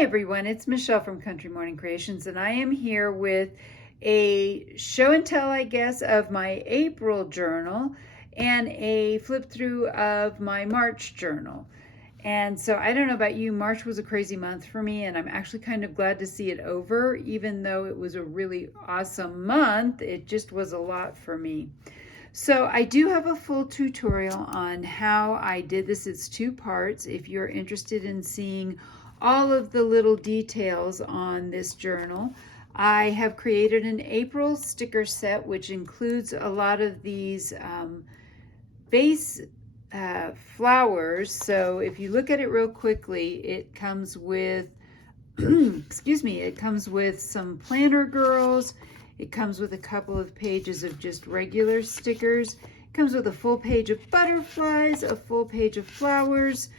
Hi everyone, it's Michelle from Country Morning Creations, and I am here with a show and tell, I guess, of my April journal and a flip through of my March journal. And so I don't know about you, March was a crazy month for me, and I'm actually kind of glad to see it over. Even though it was a really awesome month, it just was a lot for me. So I do have a full tutorial on how I did this. It's 2 parts. If you're interested in seeing all of the little details on this journal, I have created an April sticker set, which includes a lot of these vase flowers. So if you look at it real quickly, it comes with excuse me, it comes with some planner girls. It comes with a couple of pages of just regular stickers. It comes with a full page of butterflies, a full page of flowers,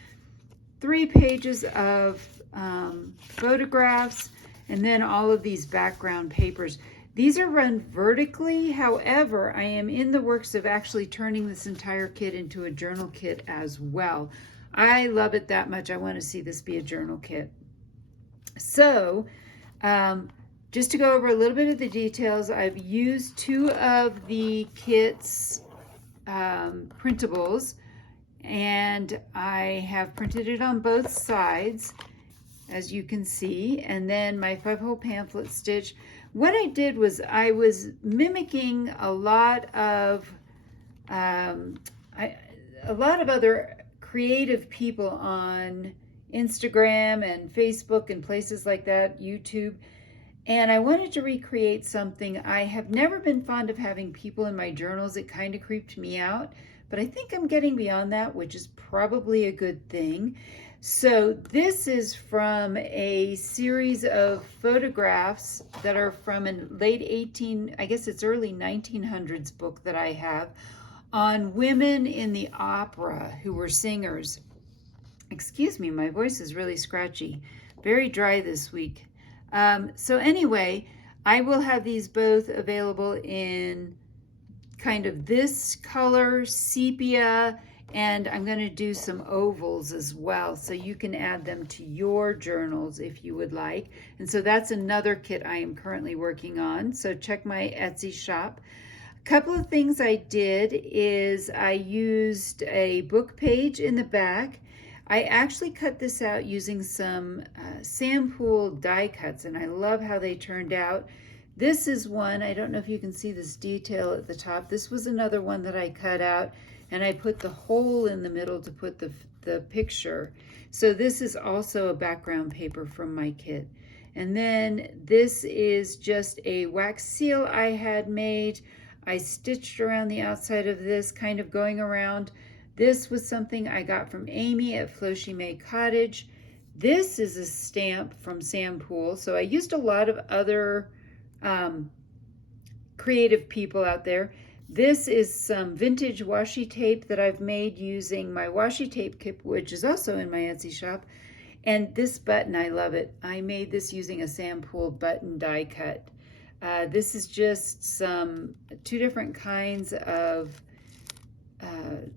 3 pages of photographs, and then all of these background papers. These are run vertically. However, I am in the works of actually turning this entire kit into a journal kit as well. I love it that much. I want to see this be a journal kit. So, just to go over a little bit of the details, I've used 2 of the kit's printables, and I have printed it on both sides, as you can see, and then my 5-hole pamphlet stitch. What I did was I was mimicking a lot of other creative people on Instagram and Facebook and places like that, YouTube. And I wanted to recreate something. I have never been fond of having people in my journals. It kind of creeped me out, but I think I'm getting beyond that, which is probably a good thing. So this is from a series of photographs that are from a late I guess it's early 1900s book that I have on women in the opera who were singers. Excuse me, my voice is really scratchy. Very dry this week. So anyway, I will have these both available in kind of this color, sepia, and I'm going to do some ovals as well, so you can add them to your journals if you would like. And so that's another kit I am currently working on, so check my Etsy shop. A couple of things I did is I used a book page in the back. I actually cut this out using some Sandpool die cuts, and I love how they turned out. This is one, I don't know if you can see this detail at the top. This was another one that I cut out, and I put the hole in the middle to put the picture. So this is also a background paper from my kit. And then this is just a wax seal I had made. I stitched around the outside of this, kind of going around. This was something I got from Amy at Floshi May Cottage. This is a stamp from Sandpool. So I used a lot of other creative people out there. This is some vintage washi tape that I've made using my washi tape kit, which is also in my Etsy shop. And this button, I love it. I made this using a Sandpool button die cut. This is just some 2 different kinds of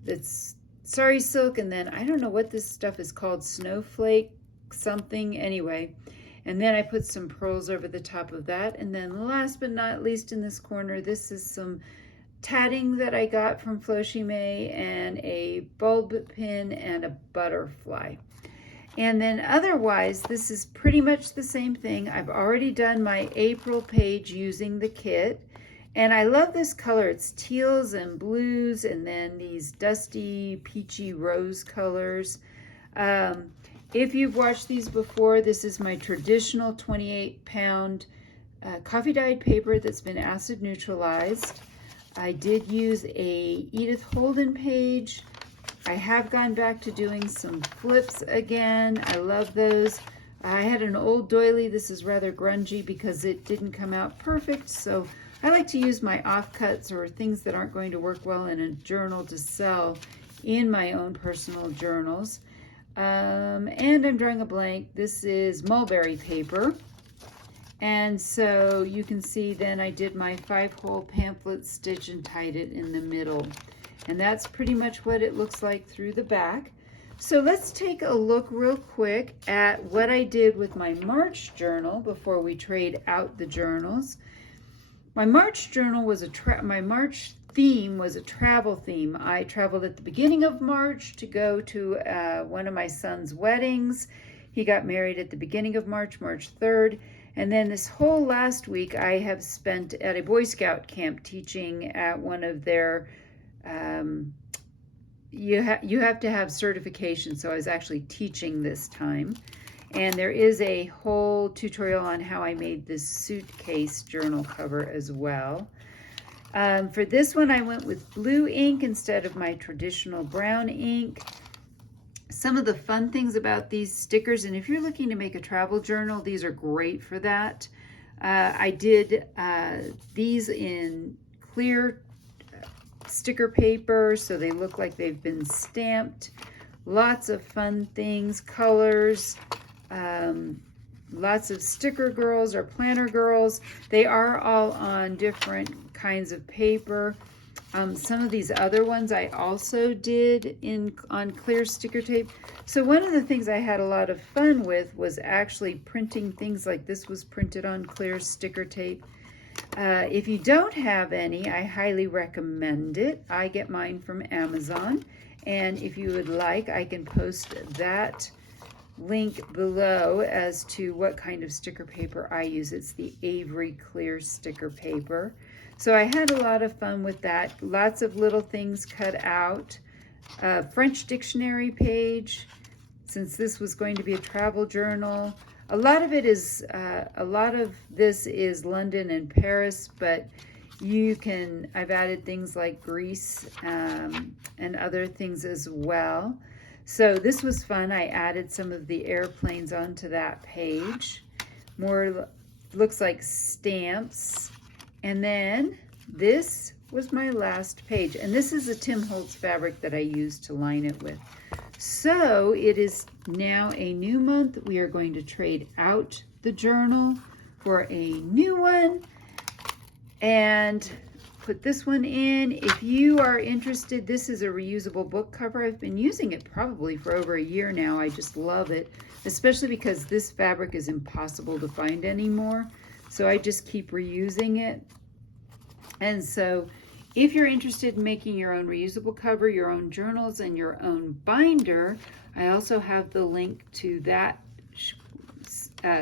it's sari silk, and then I don't know what this stuff is called, snowflake something, anyway. And then I put some pearls over the top of that. And then last but not least in this corner, this is some tatting that I got from Floshi May, and a bulb pin and a butterfly. And then otherwise, this is pretty much the same thing. I've already done my April page using the kit. And I love this color. It's teals and blues, and then these dusty peachy rose colors. If you've watched these before, this is my traditional 28-pound coffee dyed paper that's been acid neutralized. I did use a Edith Holden page. I have gone back to doing some flips again. I love those. I had an old doily. This is rather grungy because it didn't come out perfect, so I like to use my offcuts or things that aren't going to work well in a journal to sell in my own personal journals. And I'm drawing a blank. This is mulberry paper. And so you can see then I did my 5-hole pamphlet stitch and tied it in the middle. And that's pretty much what it looks like through the back. So let's take a look real quick at what I did with my March journal before we trade out the journals. My March journal was my March theme was a travel theme. I traveled at the beginning of March to go to one of my son's weddings. He got married at the beginning of March, March 3rd. And then this whole last week I have spent at a Boy Scout camp teaching at one of their, you have to have certification, so I was actually teaching this time. And there is a whole tutorial on how I made this suitcase journal cover as well. For this one, I went with blue ink instead of my traditional brown ink. Some of the fun things about these stickers, and if you're looking to make a travel journal, these are great for that. I did these in clear sticker paper, so they look like they've been stamped. Lots of fun things, colors, lots of sticker girls or planner girls. They are all on different kinds of paper. Some of these other ones I also did on clear sticker tape. So one of the things I had a lot of fun with was actually printing things like this was printed on clear sticker tape. If you don't have any, I highly recommend it. I get mine from Amazon, and if you would like, I can post that link below as to what kind of sticker paper I use. It's the Avery clear sticker paper. So I had a lot of fun with that. Lots of little things cut out. French dictionary page, since this was going to be a travel journal. A lot of this is London and Paris, but I've added things like Greece and other things as well. So this was fun. I added some of the airplanes onto that page. More looks like stamps. And then this was my last page. And this is a Tim Holtz fabric that I used to line it with. So it is now a new month. We are going to trade out the journal for a new one and put this one in. If you are interested, this is a reusable book cover. I've been using it probably for over a year now. I just love it, especially because this fabric is impossible to find anymore. So I just keep reusing it. And so if you're interested in making your own reusable cover, your own journals, and your own binder, I also have the link to that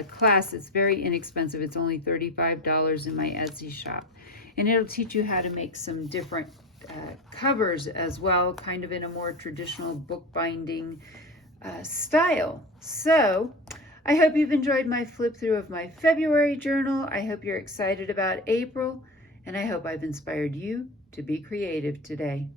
class. It's very inexpensive. It's only $35 in my Etsy shop. And it'll teach you how to make some different covers as well, kind of in a more traditional bookbinding style. So I hope you've enjoyed my flip through of my February journal. I hope you're excited about April, and I hope I've inspired you to be creative today.